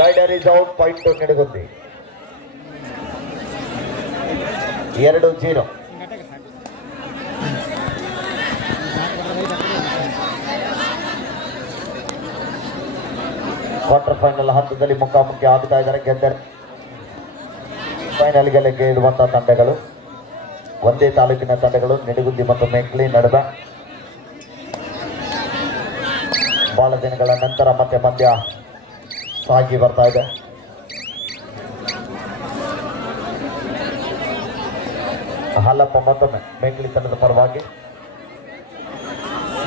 Rider is out. Point Nedagundi 2-0. Quarter final ಹಂತದಲ್ಲಿ ಮುಖಾಮುಖಿ ಆಗ್ತಾ ಇದ್ದಾರೆ. ಗೆದ್ದರೆ ಫೈನಲ್ಗೆ ಗೆಲ್ಲುವಂತಹ ತಂಡಗಳು ಒಂದೇ ತಾಲೂಕಿನ ತಂಡಗಳು ನಿಡಗುಂದಿ ಮತ್ತು ಮೆಂಕ್ಲಿ ನಡುವೆ. ಬಹಳ ದಿನಗಳ ನಂತರ ಮತ್ತೆ ಪಂದ್ಯ ಸಾಗಿ ಬರ್ತಾ ಇದೆ. ಹಾಲಪ್ಪ ಮತ್ತೊಮ್ಮೆ ಮೆಂಕ್ಲಿ ತಂಡದ ಪರವಾಗಿ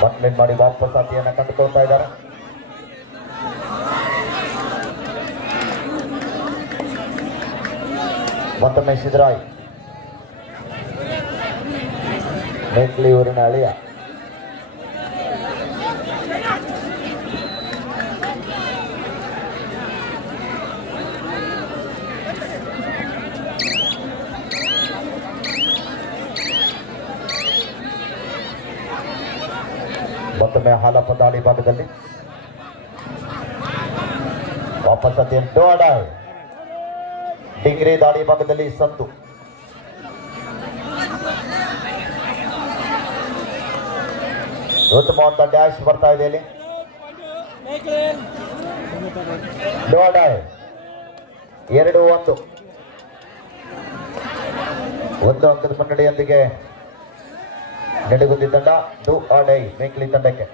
ಬಟ್ಲೆನ್ ಮಾಡಿ ವಾಪಸ್ ಅತಿಯನ್ನು ಕಂಡುಕೊಳ್ತಾ ಇದ್ದಾರೆ. ಮತ್ತೊಮ್ಮೆ ಸಿದ್ದರಾಯ್ ಮೆಂಕ್ಲಿ ಊರಿನ ಅಳಿಯ. ಮತ್ತೊಮ್ಮೆ ಹಾಲಪ್ಪ ದಾಳಿ ಭಾಗದಲ್ಲಿ ವಾಪಸ್ ಅತಿಯನ್ನು ಡೋಡಾಯ್. ಡಿಂಗ್ರಿ ದಾಳಿ ಭಾಗದಲ್ಲಿ ಸಂತು. ಉತ್ತಮವಾದ ಡ್ಯಾಶ್ ಬರ್ತಾ ಇದೆ ಇಲ್ಲಿ. ಡೋಡಾಯ್ 2-1. ಒಂದು ಅಂಕದ ಮುನ್ನಡೆಯೊಂದಿಗೆ ನಿಡಗುಂದಿ ತಂಡ ಡೂ ಆರ್ ಡೈ ಮೆಂಕ್ಲಿ ತಂಡಕ್ಕೆ.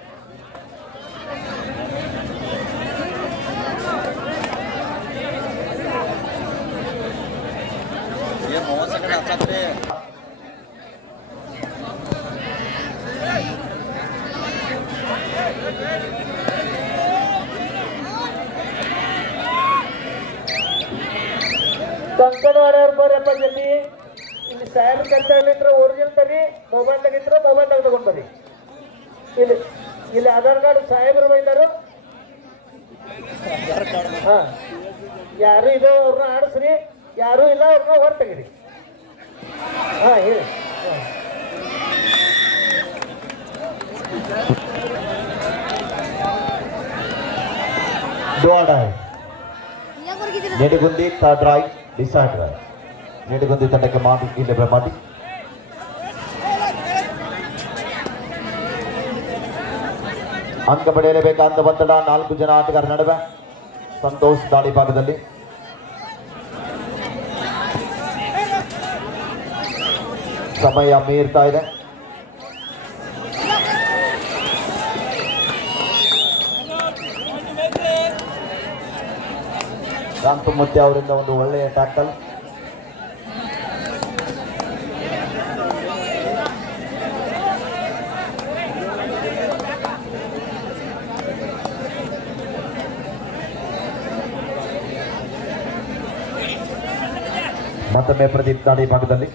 ಕಂಕಣವಾಡವ್ರು ಬರ್ರಪ್ಪ ಜಲ್ದಿ. ಇಲ್ಲಿ ಸಾಹೇಬ್ ಕರ್ತವ್ಯ ಒರಿಜಿನಲ್ ತರಿ, ಮೊಬೈಲ್ ತೆಗಿತ್ರ ಮೊಬೈಲ್ ತಗೊಂಡು ಬರ್ರಿ. ಇಲ್ಲಿ ಆಧಾರ್ ಕಾರ್ಡ್ ಸಾಹೇಬ್ರು ಬೈದಾರು. ಹಾ, ಯಾರು ಇದು ಅವ್ರನ್ನ ಆಡಿಸ್ರಿ, ಯಾರು ಇಲ್ಲ ಅವ್ರನ್ನ ಹೊರ ತೆಗಿರಿ. ಹಾ ಹೇಳಿ. Nidagundi third right decide right. Nidagundi ತಂಡಕ್ಕೆ ಮಾಡಿ ಇಲ್ಲಿ ಮಾಡಿ ಅಂಕ ಪಡೆಯಲೇಬೇಕಂತ ಒತ್ತಡ 4 ಜನ ಆಟಗಾರರ ನಡುವೆ. ಸಂತೋಷ್ ದಾಳಿ ಭಾಗದಲ್ಲಿ ಸಮಯ ಮೀರ್ತಾ ಇದೆ. ರಾಮತುಮೂರ್ತಿ ಅವರಿಂದ ಒಂದು ಒಳ್ಳೆಯ ಟ್ಯಾಕಲ್. ಮತ್ತೊಮ್ಮೆ ಪ್ರದೀಪ್ ದಾಳಿ ಭಾಗದಲ್ಲಿ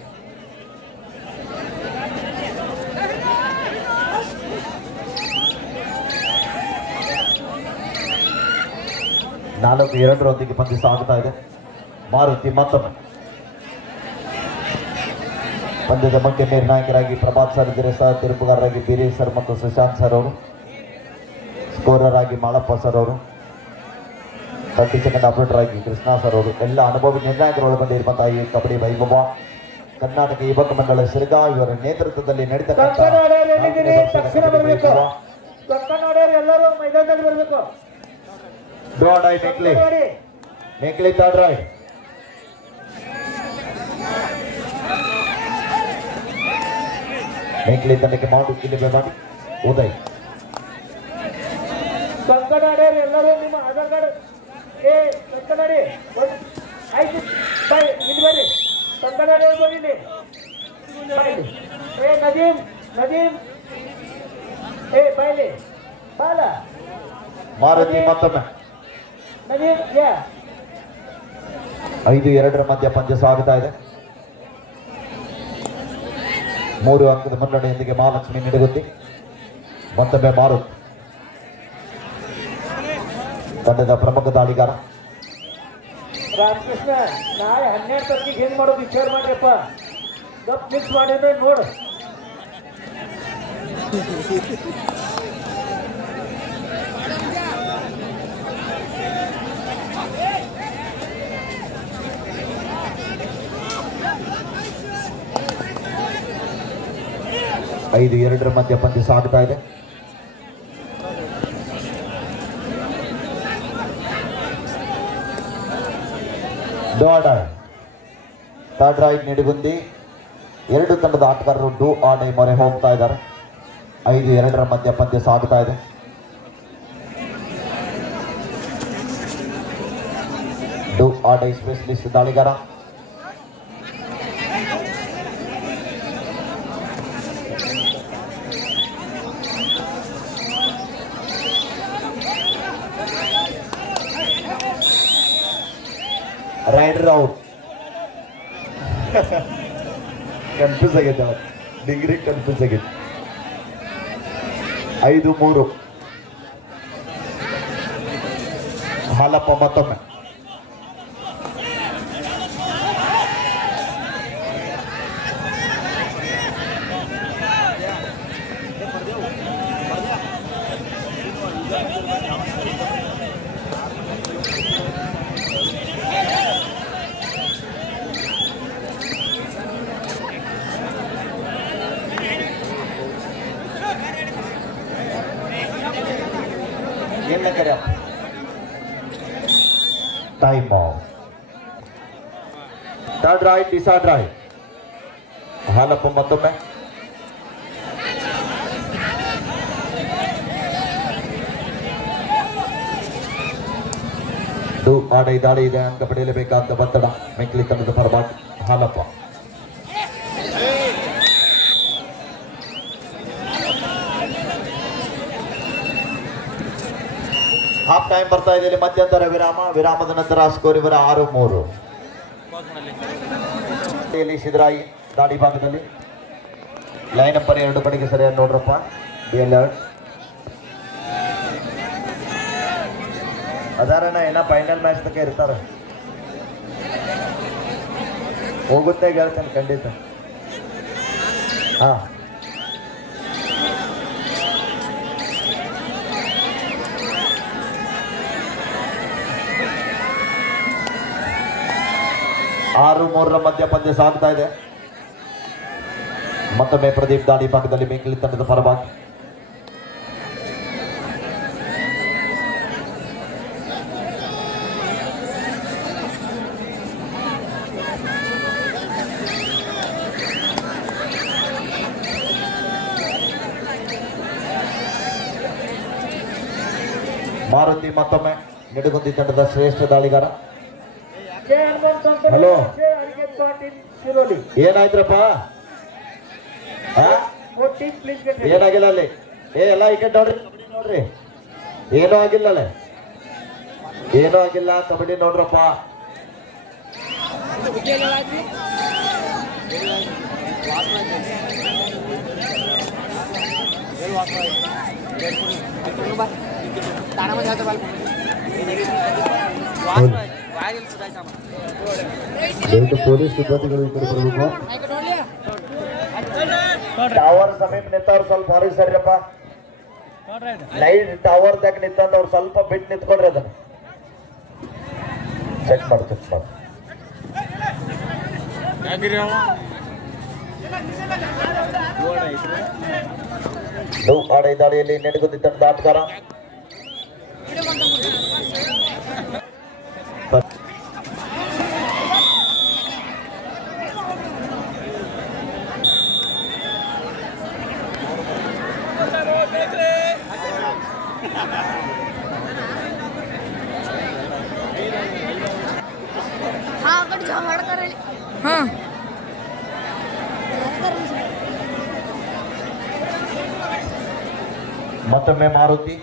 ನಾಲ್ಕು 2 ಪಂದ್ಯ ಸಾಗುತ್ತಾ ಇದೆ. ಮಾರುತಿ ಮತ್ತೊಮ್ಮೆ ಪಂದ್ಯದ ಮುಖ್ಯ ನಿರ್ಣಾಯಕರಾಗಿ ಪ್ರಭಾತ್ ಸರ್ ಇದ್ದರೆ ಸಹ ತಿರುಪುಗಾರರಾಗಿ ಬೀರೇಶ್ ಸರ್ ಮತ್ತು ಸುಶಾಂತ್ ಸರ್ ಅವರು, ಸ್ಕೋರರ್ ಆಗಿ ಮಾಳಪ್ಪ ಸರ್ ಅವರು, 30 ಸೆಕೆಂಡ್ ಆಪರೇಟರ್ ಆಗಿ ಕೃಷ್ಣ ಸರ್ ಅವರು, ಎಲ್ಲ ಅನುಭವಿ ನಿರ್ಣಾಯಕರು ಒಳಗೊಂಡಿರುವಂತಹ ಈ ಕಬಡ್ಡಿ ವೈಭವ ಕರ್ನಾಟಕ ಯುವಕ ಮಂಡಳ ಸಿರ್ಗಾ ಇವರ ನೇತೃತ್ವದಲ್ಲಿ ನಡೀತಕ್ಕಂಥ ಎಲ್ಲರೂ ಮೈದಾನದಲ್ಲಿ ಬರಬೇಕು. ಡೋಡಾಯ್ ಮೆಂಕ್ಲಿ ಥರ್ಡ್ ರೈಟ್. ಮೆಂಕ್ಲಿ ತಂಡಕ್ಕೆ ಮಾಡಿ ಇಲ್ಲಿ ಮಾಡಿ ಉದಯ್. ಕಂಕನಾಡಿಯರು ಎಲ್ಲರೂ ನಿಮ್ಮ ಆಧಾರ್ ಕಾರ್ಡ್ ಕಂಕನಾಡಿ ಆಯ್ತು ಬಾಯ್ ಇಲ್ಲಿ ಬರ್ರಿ. ಕಂಕನಾಡಿಯವರು ಬರ್ರಿ ಇಲ್ಲಿ. ನದೀಮ್ ಬಾಯ್ಲಿ ಬಾಲ ಮಾರುತಿ ಮತ್ತೊಮ್ಮೆ 5-2 ಮಧ್ಯ ಪಂದ್ಯ ಸಾಗುತ್ತಾ ಇದೆ. 3 ಅಂಕದ ಮುನ್ನಡೆಯೊಂದಿಗೆ ಮಹಾಲಕ್ಷ್ಮಿ ನಿಡಗುಂದಿ. ಮತ್ತೊಮ್ಮೆ ಮಾರುತಿ ತಂಡದ ಪ್ರಮುಖ ದಾಳಿಗಾರ. ರಾಮಕೃಷ್ಣ ನಾಳೆ 12 ತಾರೀಕಿಗೆ ಏನ್ ಮಾಡೋದು ವಿಚಾರ ಮಾಡ್ರಪ್ಪ. ಗಪ್ ಮಿಕ್ಸ್ ಮಾಡಿದ್ರೆ ನೋಡು. 5-2 ಮಧ್ಯ ಪಂದ್ಯ ಸಾಗ್ತಾ ಇದೆ. Third right ನಿಡಿಗುಂದಿ. 2 ತಂಡದ ಆಟಗಾರರು ಡೂ ಆರ್ ಡೈ ಮೊರೆ ಹೋಗ್ತಾ ಇದ್ದಾರೆ. 5-2 ಮಧ್ಯ ಪಂದ್ಯ ಸಾಗ್ತಾ ಇದೆ. ಡೂ ಆರ್ ಡೈ ಸ್ಪೆಷಲಿಸ್ಟ್ ದಾಳಿಗಾರ ರೈಡರ್ ಔಟ್. ಕನ್ಫ್ಯೂಸ್ ಆಗೈತೆ ಅವ್ರು, ಡಿಗ್ರಿ ಕನ್ಫ್ಯೂಸ್ ಆಗೈತೆ. 5-3 ಹಾಲಪ್ಪ ಮತ್ತೊಮ್ಮೆ. Time off. Third right, Nissan right. Halappa ಮತ್ತೊಮ್ಮೆ. ಡೂ ಆರ್ ಡೈ ದಾಳಿ ಇದೆ, ಅಂಕ ಪಡೆಯಲೇಬೇಕಾದ ಒತ್ತಡ ಮೆಂಕ್ಲಿ ತಂಡದ ಪರವಾಗಿ ಹಾಲಪ್ಪ. ಹಾಫ್ ಟೈಮ್ ಬರ್ತಾ ಇದೆ. ಇಲ್ಲಿ ಮಧ್ಯಂತರ ವಿರಾಮದ ನಂತರ ಸ್ಕೋರ್ ಇವರ 6-3. ಸಿದ್ದರಾಯಿ ದಾಡಿ ಭಾಗದಲ್ಲಿ ಲೈನ್ ನಂಬರ್ 2 ಕಡೆಗೆ ಸರಿಯಾಗಿ ನೋಡ್ರಪ್ಪ. ಅದಾರಣ ಏನ ಫೈನಲ್ ಮ್ಯಾಚ್ ತನಕ ಇರ್ತಾರ, ಹೋಗುತ್ತೆ ಹೇಳ್ತೇನೆ ಖಂಡಿತ. ಹಾ 6-3 ಮಧ್ಯ ಪಂದ್ಯ ಸಾಗ್ತಾ ಇದೆ. ಮತ್ತೊಮ್ಮೆ ಪ್ರದೀಪ್ ದಾಡಿ ಭಾಗದಲ್ಲಿ ಮೇಕಲಿ ತಂಡದ ಪರವಾಗಿ. ಮಾರುತಿ ಮತ್ತೊಮ್ಮೆ ನಿಡುಗುಂದಿ ತಂಡದ ಶ್ರೇಷ್ಠ ದಾಳಿಗಾರ. ಹಲೋ, ಏನಾಯ್ತ್ರಪ್ಪ? ಏನಾಗಿಲ್ಲ ಅಲ್ಲಿ. ಎಲ್ಲ ಈ ಕಡೆ ನೋಡ್ರಿ, ನೋಡ್ರಿ ಏನೂ ಆಗಿಲ್ಲ ಅಲ್ಲೇ, ಏನೂ ಆಗಿಲ್ಲ. ಕಬಡ್ಡಿ ನೋಡ್ರಪ್ಪ. ಪೊಲೀಸ್ ಸಿಬ್ಬಂದಿಗಳು ಈ ಕಡೆ ಬರಬೇಕು. ಟವರ್ ಸಮೀಪ ನಿಂತವ್ರು ಸ್ವಲ್ಪ ಹೊರಗೆ ಸರಿಯಪ್ಪ. ಲೈಟ್ ಟವರ್ ದಾಗ ನಿಂತವ್ರು ಸ್ವಲ್ಪ ಬಿಟ್ಟು ನಿಂತ್ಕೊಡ್ರಿ, ಅದನ್ನ ಚೆಕ್ ಮಾಡಿ ಚೆಕ್ ಮಾಡಿ. ಆಡೈ ದಾಳಿಯಲ್ಲಿ ನೆಡಗುಂದಿ ತಂಡದ ಆಟಗಾರ. ಮತ್ತೊಮ್ಮೆ ಮಾರುತಿ.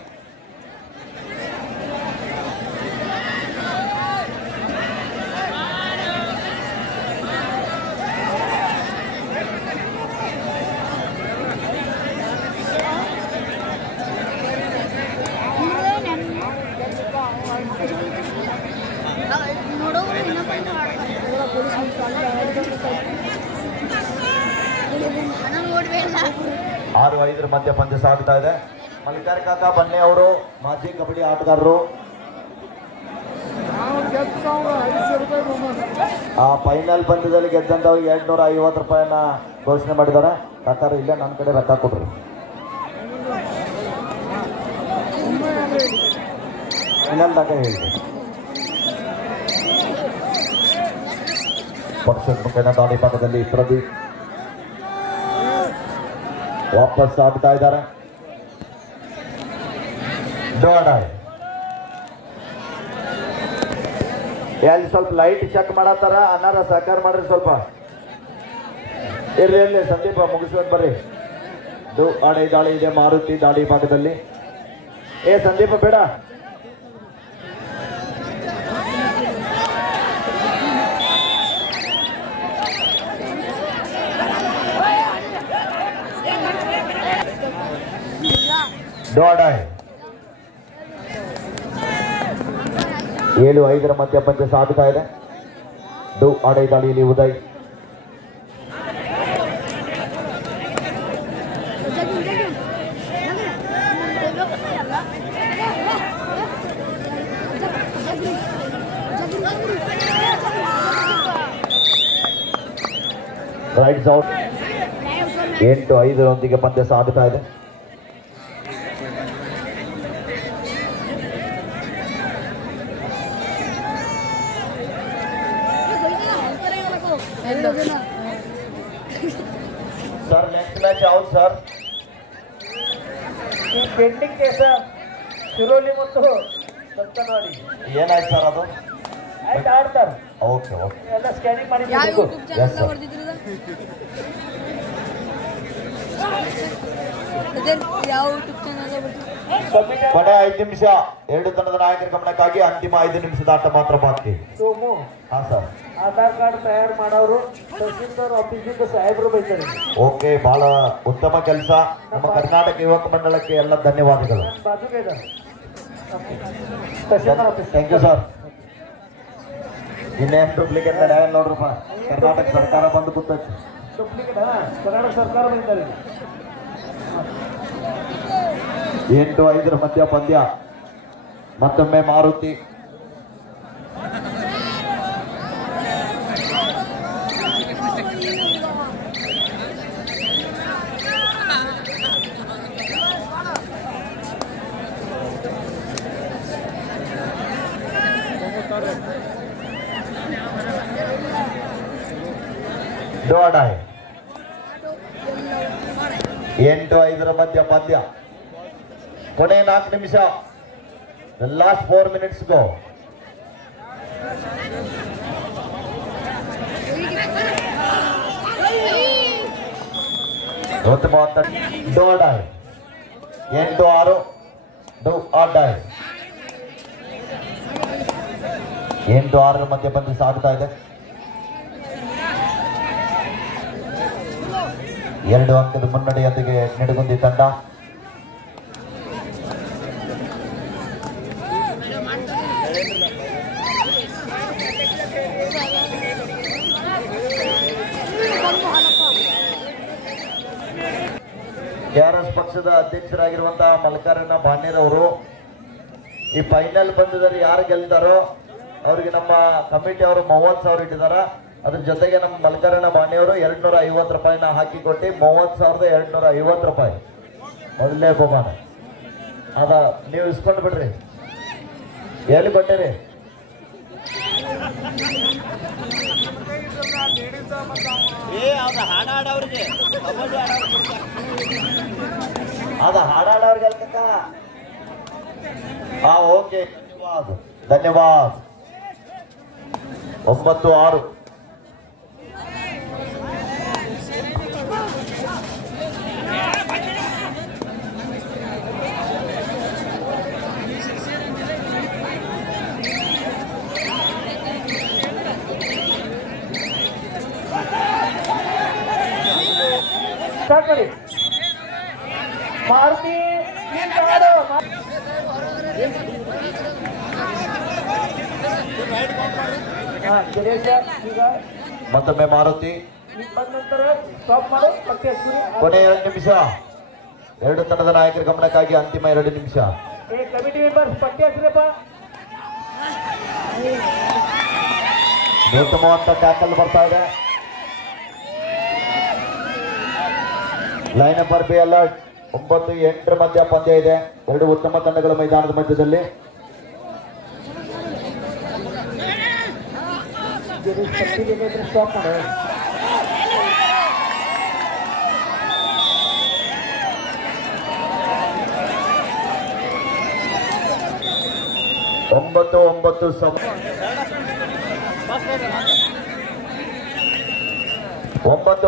ಆರು 5 ಮಧ್ಯ ಪಂದ್ಯ ಸಾಗ್ತಾ ಇದೆ. ಮಲ್ಲಿಕಾರ್ ಕಾಕ ಬನ್ನಿ ಅವರು ಮಾಜಿ ಕಬಡ್ಡಿ ಆಟಗಾರರು. ಆ ಫೈನಲ್ ಪಂದ್ಯದಲ್ಲಿ ಗೆದ್ದಂತ 250 ರೂಪಾಯಿನ ಘೋಷಣೆ ಮಾಡಿದ್ದಾರೆ. ಕಾಕಾರ ಇಲ್ಲ ನನ್ನ ಕಡೆ ರೊಕ್ಕ ಕೊಡ್ರಿ. ಇನ್ನೊಂದಾಗ ಹೇಳಿ ಪಕ್ಷದ ಮುಖೇನ ದಾಳಿ ಭಾಗದಲ್ಲಿ ಪ್ರದೀಪ್ ವಾಪಸ್ ಆಗ್ತಾ ಇದ್ದಾರೆ. ಎಲ್ಲಿ ಸ್ವಲ್ಪ ಲೈಟ್ ಚೆಕ್ ಮಾಡತ್ತಾರ ಅನ್ನಾರ ಸಹಕಾರ ಮಾಡ್ರಿ. ಸ್ವಲ್ಪ ಇರ್ಲಿ ಸಂದೀಪ ಮುಗಿಸ್ಕೊಂಡು ಬರ್ರಿ. ಆಡೆ ದಾಳಿ ಇದೆ ಮಾರುತಿ ದಾಳಿ ಭಾಗದಲ್ಲಿ. ಸಂದೀಪ ಬೇಡ. ಡೋಡಾಯ್ 7-5 ಮಧ್ಯ ಪಂದ್ಯ ಸಾಗುತ್ತಾ ಇದೆ. ಆಡೆ ದಾಳಿಯಲ್ಲಿ ಉದಯ್ ರೈಟ್ಸ್ ಔಟ್. 8-5 ಪಂದ್ಯ ಸಾಗುತ್ತಾ ಇದೆ. ಸರ್ ನೆಕ್ಸ್ಟ್ ಮ್ಯಾಚ್ ಯಾವ್ದು ಸರ್? ಈ ಪೆಂಡಿಂಗ್ ಕೇಸ ಶಿರೋಲಿ ಮತ್ತು ಸತ್ತನಾಡಿ. ಏನಾಯ್ತು ಸರ್ ಅದು? ಆಯ್ತು ಆಡ್ತಾರೆ. ಓಕೆ ಓಕೆ ಎಲ್ಲ ಸ್ಕ್ಯಾನಿಂಗ್ ಮಾಡಿ ಎಸ್ ಸರ್. ಕೊನೆ 5 ನಿಮಿಷ. 2 ತಂಡದ ನಾಯಕರ ಗಮನಕ್ಕಾಗಿ ಅಂತಿಮ 5 ನಿಮಿಷದ ಆಟ ಮಾತ್ರ ಬಾಕಿ. ಸೋಮು ಹಾ ಸರ್. ಆಧಾರ್ ಕಾರ್ಡ್ ತಯಾರು ಮಾಡೋರು ತಹಸೀಲ್ದಾರ್ ಆಫೀಸಿಂದ ಸಾಹೇಬರು ಬೈತಾರೆ. ಓಕೆ, ಬಹಳ ಉತ್ತಮ ಕೆಲಸ. ನಮ್ಮ ಕರ್ನಾಟಕ ಯುವಕ ಮಂಡಳಕ್ಕೆ ಎಲ್ಲ ಧನ್ಯವಾದಗಳು. ಬಾಜುಗೆ ಇದ್ದಾರೆ tahsildar office. Thank you sir. ಇನ್ನೇನು ಡೂಪ್ಲಿಕೇಟ್ ನ್ಯಾಯ ನೋಡ್ರಪ್ಪ. ಕರ್ನಾಟಕ ಸರ್ಕಾರ ಬಂದು ಕೂತೈತಿ. ಡೂಪ್ಲಿಕೇಟ್ ಕರ್ನಾಟಕ ಸರ್ಕಾರ ಬೈತಾರೆ. 8-5 ಮಧ್ಯ ಪಂದ್ಯ. ಮತ್ತೊಮ್ಮೆ ಮಾರುತಿ ಡೋಡಾಯ್. 8-5 ಮಧ್ಯ ಪಂದ್ಯ. ಕೊನೆ 4 ನಿಮಿಷ. The last 4 minutes go. ಉತ್ತಮವಾದ ಡೋಡಾಯ್. 8-6 ಡೋಡಾಯ್. 8-6 ಮಧ್ಯ ಪಂದ್ಯ ಸಾಗ್ತಾ ಇದೆ. 2 ಅಂಕದ ಮುನ್ನಡೆಯೊಂದಿಗೆ ನಿಡಗುಂದಿ ತಂಡ. ಕೆಆರ್ಎಸ್ ಪಕ್ಷದ ಅಧ್ಯಕ್ಷರಾಗಿರುವಂತಹ ಮಲ್ಲಿಕಾರ್ಜುನ ಬಾಣ್ಯರವರು ಈ ಫೈನಲ್ ಬಂದಿದ್ದಾರೆ. ಯಾರು ಗೆಲ್ತಾರೋ ಅವ್ರಿಗೆ ನಮ್ಮ ಕಮಿಟಿ ಅವರು 30,000 ಇಟ್ಟಿದಾರ. ಅದ್ರ ಜೊತೆಗೆ ನಮ್ಮ ಮಲ್ಲಿಕಾರ್ಜುನ ಬಾಣ್ಯವರು 250 ರೂಪಾಯಿನ ಹಾಕಿಕೊಟ್ಟು 30,250 ರೂಪಾಯಿ ಮೊದಲೇ ಬಹುಮಾನ ಅದ. ನೀವು ಇಸ್ಕೊಂಡು ಬಿಡ್ರಿ. ಎಲ್ಲಿ ಕೊಟ್ಟಿರಿ? ಅದ ಹಾಡಾಡವ್ರಿಗೆ ಅಲ್ಕಕ್ಕ. ಓಕೆ, ಧನ್ಯವಾದ ಧನ್ಯವಾದ. 9-6. ಸ್ಟಾರ್ಟ್ ಮಾಡಿ. ಮಾರುತಿ ಮತ್ತೊಮ್ಮೆ ಮಾರುತಿ. ನಂತರ ಸ್ಟಾಪ್ ಮಾಡಿ ಪಟ್ಟಿ ಹಚ್ಚಿರಿ. ಕೊನೆ 2 ನಿಮಿಷ. 2 ತಂಡದ ನಾಯಕರ ಗಮನಕ್ಕಾಗಿ ಅಂತಿಮ 2 ನಿಮಿಷ. ಕಮಿಟಿ ಮೆಂಬರ್ಸ್ ಪಟ್ಟಿ ಹಚ್ಚಿರಪ್ಪ. ಉತ್ತಮವಾದ ಟ್ಯಾಕಲ್ ಬರ್ತಾ ಇದೆ. Line number be alert. 9-8 ಮಧ್ಯ ಪಂದ್ಯ ಇದೆ. ಎರಡು ಉತ್ತಮ ತಂಡಗಳ ಮೈದಾನದ ಮಧ್ಯದಲ್ಲಿ. ಸ್ಟಾಪ್ ಮಾಡು.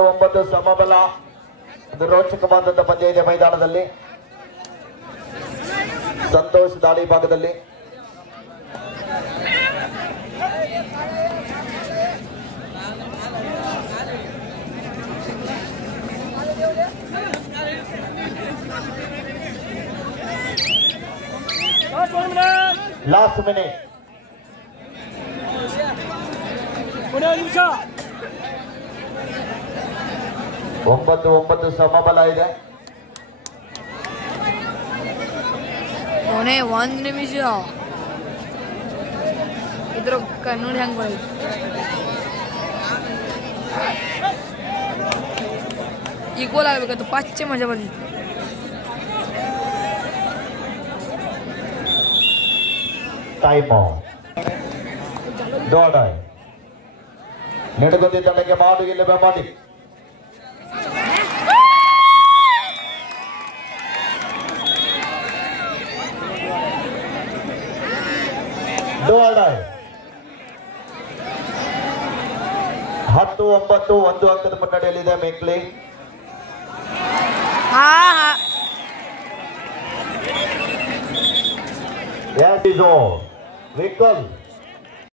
ಒಂಬತ್ತು ಸಮಬಲ. ಒಂದು ರೋಚಕವಾದಂತಹ ಪಂದ್ಯ ಇದೆ ಮೈದಾನದಲ್ಲಿ. ಸಂತೋಷ್ ದಾಳಿ ಭಾಗದಲ್ಲಿ. Last minute. 9 ಸಮಬಲ ಇದೆ. ಕೊನೆ 1 ನಿಮಿಷ. ಇದ್ರ ನೋಡಿ ಹಂಗ ಬರೋದು. ಈ ಗೋಲ್ ಆಗ್ಬೇಕಂತ ಪಚ್ಚೆ ಮಜಾ ಬಂದಿತ್ತು. ಟೈಮ್ ದೊಡ್ಡ ನೆಡಗುಂದಿ ತಂಡಕ್ಕೆ ಮಾಡು ಇಲ್ಲಿ ಬೆಂಬಲಿ. ದೊಡ್ಡ 10-9 1 ಅಂಕದ ಮುನ್ನಡೆಯಲ್ಲಿದೆ ಮೇಕ್ಲಿ. ವಿಕಲ್